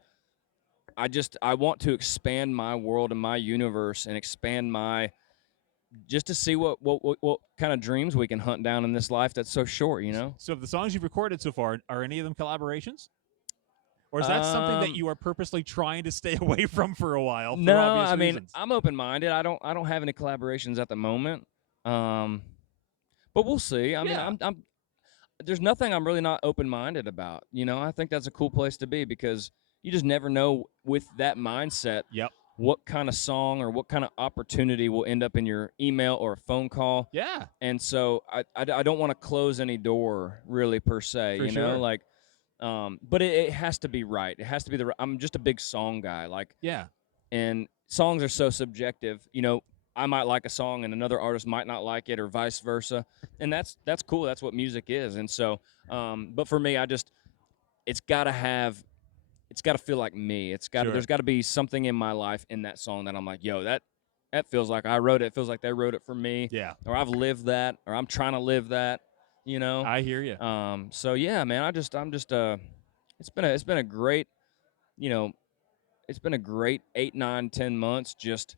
I want to expand my world and my universe and expand just to see what kind of dreams we can hunt down in this life that's so short, So of the songs you've recorded so far, are any of them collaborations? Or is that something that you are purposely trying to stay away from for a while? For no, obvious I mean, reasons? I'm open-minded. I don't have any collaborations at the moment. But we'll see. I mean, I'm there's nothing I'm really not open-minded about. I think that's a cool place to be because you just never know with that mindset what kind of song or what kind of opportunity will end up in your email or a phone call. Yeah. And so I don't want to close any door really per se, For sure. like but it has to be right. It has to be I'm just a big song guy, and songs are so subjective. I might like a song and another artist might not like it, or vice versa, and that's cool. That's what music is. And so, but for me, it's got to feel like me. There's got to be something in my life in that song that I'm like, yo, that feels like I wrote it. It feels like they wrote it for me. Yeah. Or I've lived that, or I'm trying to live that. I hear you. So yeah, man, it's been a great, it's been a great 8, 9, 10 months just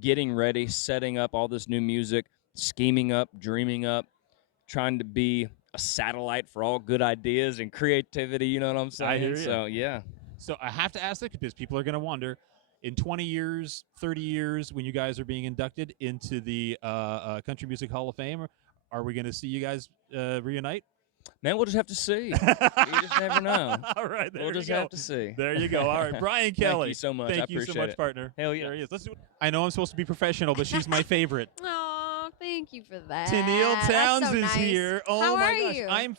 getting ready, setting up all this new music, scheming up, dreaming up, trying to be a satellite for all good ideas and creativity. You know what I'm saying? I hear you. So yeah. So I have to ask that because people are going to wonder, in 20 years, 30 years, when you guys are being inducted into the Country Music Hall of Fame, are we going to see you guys reunite? Man, we'll just have to see. You just never know. All right, there we'll you just go. have to see. There you go. All right, Brian Kelly. Thank you so much. Thank I you appreciate so much, it. partner. Hell yeah. There he is. Let's do it. I know I'm supposed to be professional, but she's my favorite. Oh, thank you for that. Tennille That's Towns so is nice. here. Oh How my are gosh, you? I'm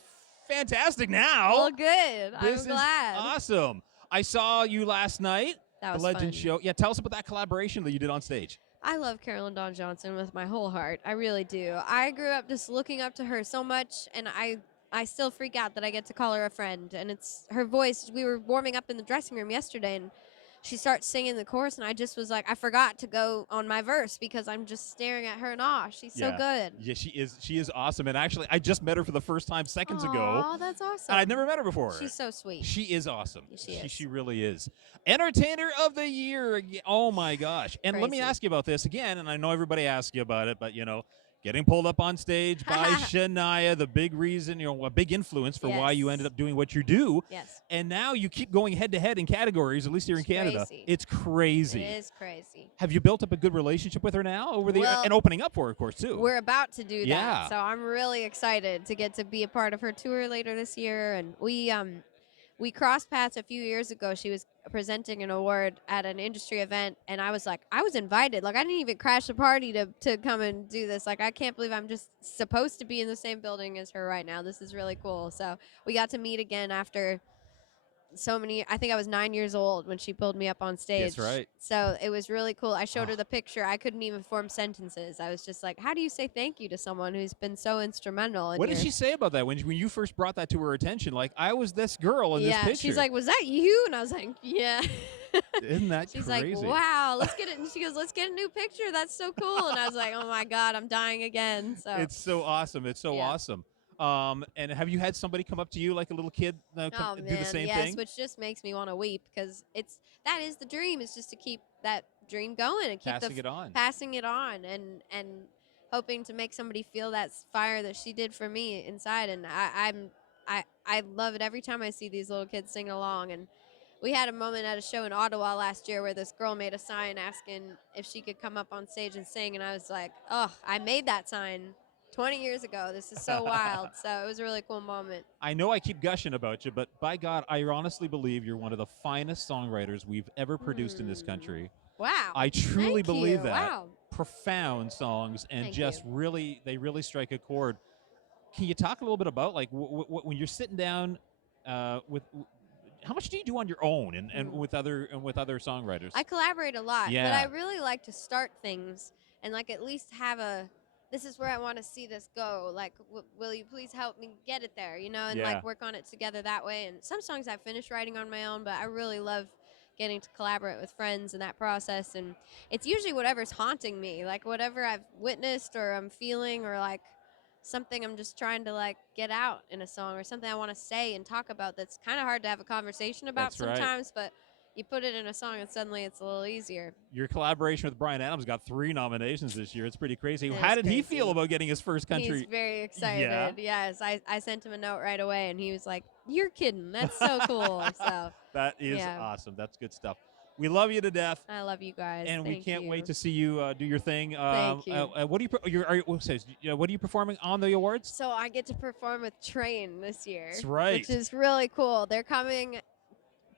fantastic now. Well, good. This I'm glad. is awesome. I saw you last night. That was the Legend fun. Show. Yeah, tell us about that collaboration that you did on stage. I love Carolyn Dawn Johnson with my whole heart. I really do. I grew up just looking up to her so much, and I still freak out that I get to call her a friend. And it's her voice. We were warming up in the dressing room yesterday, and she starts singing the chorus, and I just was like, I forgot to go on my verse because I'm just staring at her in awe. She's so good. Yeah, she is awesome. And actually, I just met her for the first time seconds ago. Oh, that's awesome. And I'd never met her before. She's so sweet. She is awesome. She is. She really is. Entertainer of the Year. Oh, my gosh. And let me Crazy. ask you about this again, and I know everybody asks you about it, but, getting pulled up on stage by Shania, the big reason, a big influence for why you ended up doing what you do. Yes. And now you keep going head-to-head in categories, at least here in Canada. Crazy. It's crazy. It is crazy. Have you built up a good relationship with her now over the Well, and opening up for her, of course, too? We're about to do Yeah. that. So I'm really excited to get to be a part of her tour later this year. And we crossed paths a few years ago. She was presenting an award at an industry event, and I was invited. Like, I didn't even crash the party to come and do this. Like, I can't believe I'm just supposed to be in the same building as her right now. This is really cool. So we got to meet again after so many. I think I was 9 years old when she pulled me up on stage. That's right. So it was really cool. I showed her the picture. I couldn't even form sentences. I was just like, how do you say thank you to someone who's been so instrumental? What did she say about that when you first brought that to her attention? Like, I was this girl in this picture. She's like, was that you? And I was like, yeah. Isn't that She's crazy? like, wow, let's get it. And she goes, let's get a new picture. That's so cool. And I was like, oh my God, I'm dying again. So It's so awesome. It's so awesome. And have you had somebody come up to you like a little kid do the same thing? which just makes me want to weep because that is the dream, is just to keep that dream going and keep passing it on and hoping to make somebody feel that fire that she did for me inside. And I love it every time I see these little kids sing along. And we had a moment at a show in Ottawa last year where this girl made a sign asking if she could come up on stage and sing, and I was like, oh, I made that sign 20 years ago. This is so wild. So it was a really cool moment. I know I keep gushing about you, but by God, I honestly believe you're one of the finest songwriters we've ever produced in this country. Wow. I truly Thank believe you. that. Wow. profound songs, and they really strike a chord. Can you talk a little bit about like when you're sitting down with? How much do you do on your own and with other songwriters? I collaborate a lot, Yeah. but I really like to start things and like at least have this is where I want to see this go. Like, will you please help me get it there? You know, and like work on it together that way. And some songs I've finished writing on my own, but I really love getting to collaborate with friends in that process. And it's usually whatever's haunting me, like whatever I've witnessed or I'm feeling or like something I'm just trying to like get out in a song or something I want to say and talk about that's kind of hard to have a conversation about sometimes, but you put it in a song and suddenly it's a little easier. Your collaboration with Bryan Adams got 3 nominations this year. It's pretty crazy. How did he feel about getting his first country? He's very excited. Yes, I sent him a note right away and he was like, "You're kidding. That's so cool." So that is awesome. That's good stuff. We love you to death. I love you guys. And we can't wait to see you do your thing. Thank you. What are you performing on the awards? So I get to perform with Train this year. That's right. Which is really cool. They're coming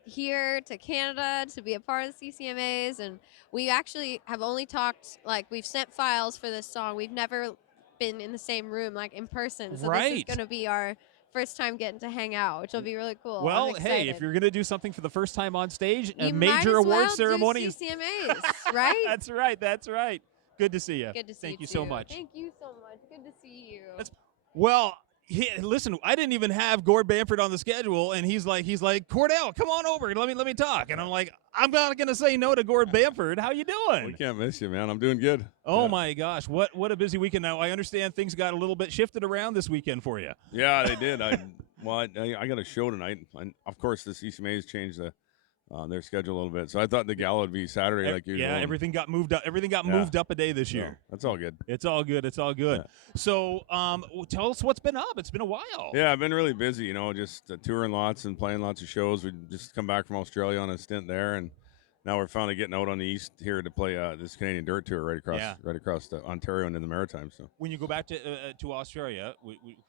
here to Canada to be a part of the CCMAs, and we actually have only talked, like we've sent files for this song. We've never been in the same room, like in person. So this is going to be our first time getting to hang out, which will be really cool. Well, hey, if you're going to do something for the first time on stage, a you major might as award well ceremony do is CCMAs, right? That's right. That's right. Good to see you. Good to see Thank you too. so much. Thank you so much. Good to see you. Well, listen, I didn't even have Gord Bamford on the schedule, and he's like, Cordell, come on over, let me talk. And I'm like, I'm not gonna say no to Gord Bamford. How you doing? We can't miss you, man. I'm doing good. Oh my gosh, what a busy weekend. Now I understand things got a little bit shifted around this weekend for you. Yeah, they did. I got a show tonight. And of course, the CCMA's changed their schedule a little bit, so I thought the gala would be Saturday like usual. Yeah, everything got moved up. Everything got moved up a day this year. That's all good. It's all good. It's all good. Yeah. So, tell us what's been up. It's been a while. Yeah, I've been really busy. Just touring lots and playing lots of shows. We just come back from Australia on a stint there, and now we're finally getting out on the east here to play this Canadian Dirt Tour right across Ontario and in the Maritimes. So when you go back to Australia,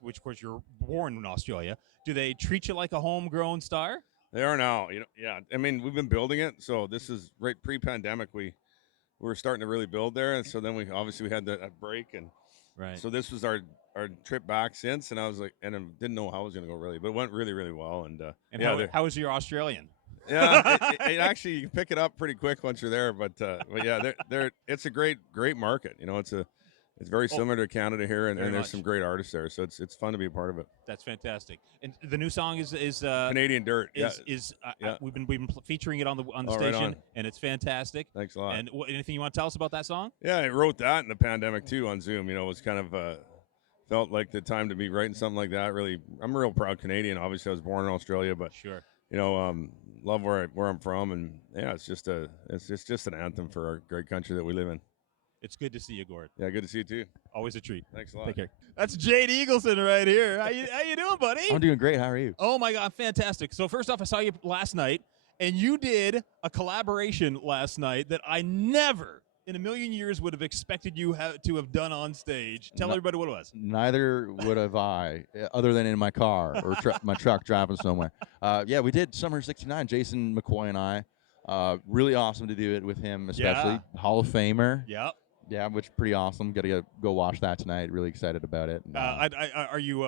which of course you're born in Australia, do they treat you like a homegrown star? They are now, yeah. I mean, we've been building it. So this is right pre-pandemic. We were starting to really build there, and so then we had that break, and so this was our trip back since. And I was like, and I didn't know how it was going to go really, but it went really, really well. And how was your Australian? Yeah, it actually you can pick it up pretty quick once you're there. But yeah, it's a great market. It's very similar to Canada here, and there's some great artists there, so it's fun to be a part of it. That's fantastic. And the new song is Canadian Dirt. We've been featuring it on the station, right on. And it's fantastic. Thanks a lot. And anything you want to tell us about that song? Yeah, I wrote that in the pandemic too on Zoom. It was kind of felt like the time to be writing something like that. Really, I'm a real proud Canadian. Obviously, I was born in Australia, but sure, love where I'm from, and yeah, it's just an anthem for our great country that we live in. It's good to see you, Gord. Yeah, good to see you too. Always a treat. Thanks a lot. Take care. That's Jade Eagleson right here. How you doing, buddy? I'm doing great. How are you? Oh my God, fantastic. So first off, I saw you last night, and you did a collaboration last night that I never in a million years would have expected you to have done on stage. Tell everybody what it was. Neither would have I, other than in my car or my truck driving somewhere. Yeah, we did Summer '69. Jason McCoy and I. Really awesome to do it with him, especially. Yeah. Hall of Famer. Yep. Yeah, which is pretty awesome. Got to go watch that tonight. Really excited about it. Are you?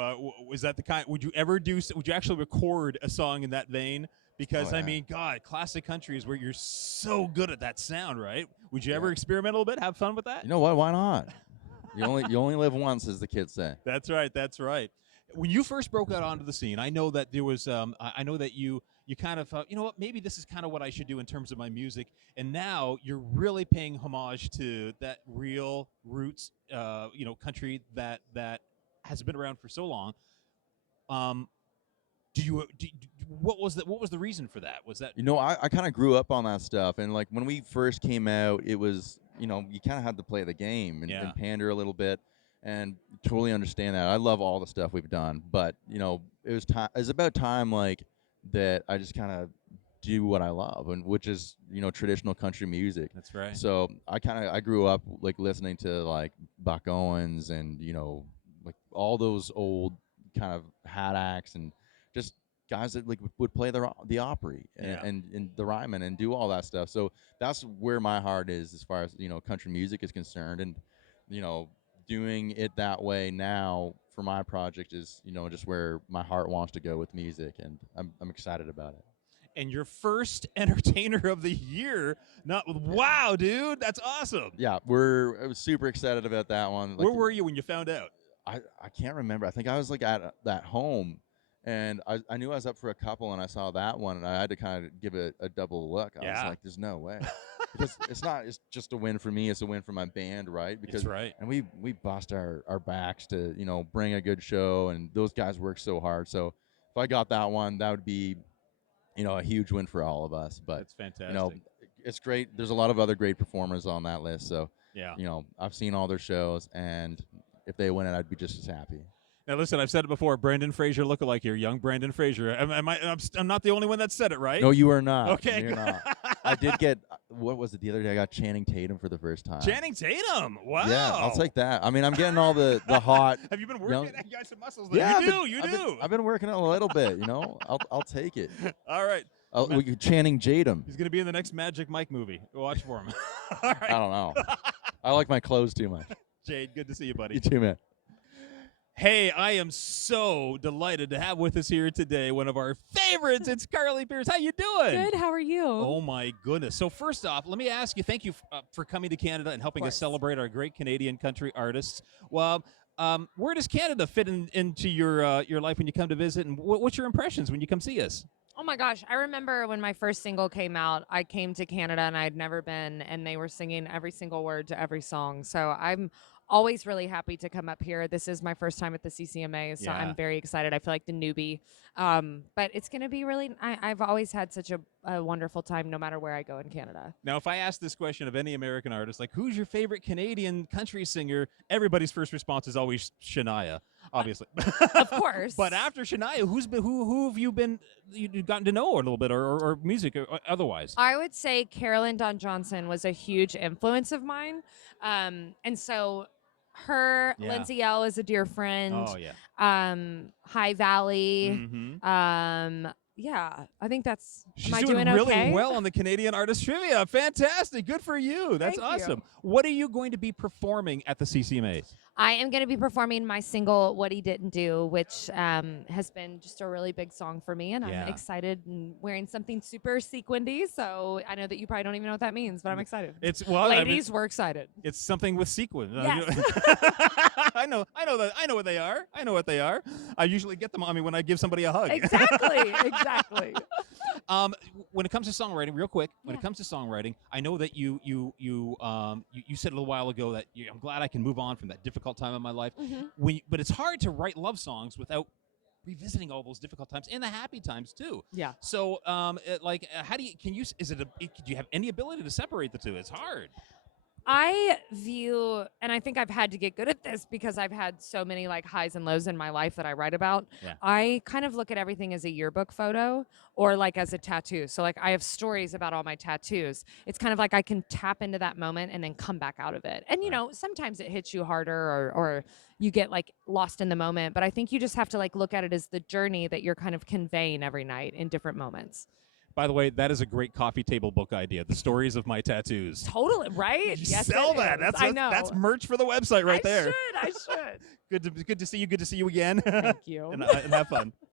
Was that the kind? Would you ever do? Would you actually record a song in that vein? Because I mean, God, classic country is where you're so good at that sound, right? Would you ever experiment a little bit, have fun with that? You know what? Why not? You only live once, as the kids say. That's right. That's right. When you first broke out onto the scene, I know that there was. I know that you kind of thought, you know what, maybe this is kind of what I should do in terms of my music. And now you're really paying homage to that real roots, country that has been around for so long. What was the reason for that? Was that I kind of grew up on that stuff, and like when we first came out, it was you kind of had to play the game and pander a little bit, and totally understand that. I love all the stuff we've done, but it was time. It was about time like that. I just kind of do what I love, and which is traditional country music. That's right. So I grew up like listening to like Buck Owens and like all those old kind of hat acts and just guys that like would play the Opry and the Ryman and do all that stuff. So that's where my heart is as far as country music is concerned, and doing it that way now for my project is just where my heart wants to go with music, and I'm excited about it. And your first entertainer of the year. Wow, dude, that's awesome. Yeah, I was super excited about that one. Where were you when you found out? I can't remember. I think I was like at home, and I knew I was up for a couple, and I saw that one, and I had to kind of give it a double look. I was like, there's no way. Because it's just a win for me. It's a win for my band, right? Because that's right. And we bust our backs to bring a good show, and those guys work so hard. So if I got that one, that would be a huge win for all of us. But that's fantastic. It's great. There's a lot of other great performers on that list. So yeah, I've seen all their shows, and if they win it, I'd be just as happy. Now listen, I've said it before. Brendan Fraser lookalike here, young Brendan Fraser. I'm not the only one that said it, right? No, you are not. Okay, you're not. I did get what was it the other day? I got Channing Tatum for the first time. Channing Tatum. Wow. Yeah, I'll take that. I mean, I'm getting all the hot. Have you been working? You got some muscles. Yeah, you do. I've been working a little bit. I'll take it. All right. We could Channing Tatum. He's gonna be in the next Magic Mike movie. Watch for him. All right. I don't know. I like my clothes too much. Jade, good to see you, buddy. You too, man. Hey, I am so delighted to have with us here today one of our favorites. It's Carly Pearce. How you doing? Good. How are you? Oh, my goodness. So first off, let me ask you, thank you for coming to Canada and helping us celebrate our great Canadian country artists. Well, where does Canada fit into your life when you come to visit, and what's your impressions when you come see us? Oh my gosh, I remember when my first single came out, I came to Canada and I'd never been, and they were singing every single word to every song. So I'm always really happy to come up here. This is my first time at the CCMA, so I'm very excited. I feel like the newbie. But it's going to be really, I've always had such a wonderful time no matter where I go in Canada. Now, if I ask this question of any American artist, like who's your favorite Canadian country singer, everybody's first response is always Shania, obviously. Of course. But after Shania, who have you've gotten to know a little bit, or music or otherwise? I would say Carolyn Dawn Johnson was a huge influence of mine. And so her, Lindsay L is a dear friend. Oh, yeah. High Valley. Mm-hmm. Yeah, I think that's. She's am I doing doing really okay? well on the Canadian Artist Trivia. Fantastic. Good for you. That's Thank you. awesome. What are you going to be performing at the CCMAs? I am going to be performing my single "What He Didn't Do," which has been just a really big song for me, and I'm excited and wearing something super sequinedy. So I know that you probably don't even know what that means, but I'm excited. Ladies, we're excited. It's something with sequin. Yes. I know what they are. I know what they are. I usually get them on me when I give somebody a hug. Exactly. When it comes to songwriting, real quick, when it comes to songwriting, I know that you said a little while ago that I'm glad I can move on from that difficult time in my life. Mm-hmm. But it's hard to write love songs without revisiting all those difficult times and the happy times too. Yeah. So, how do you do you have any ability to separate the two? It's hard. I view, and I think I've had to get good at this because I've had so many like highs and lows in my life that I write about. Yeah. I kind of look at everything as a yearbook photo or like as a tattoo. So like I have stories about all my tattoos. It's kind of like I can tap into that moment and then come back out of it. And you know, sometimes it hits you harder or you get like lost in the moment. But I think you just have to like look at it as the journey that you're kind of conveying every night in different moments. By the way, that is a great coffee table book idea. The stories of my tattoos. Totally, right? Yes, sell that. I know. That's merch for the website right there. I should. Good to see you. Good to see you again. Thank you. and have fun.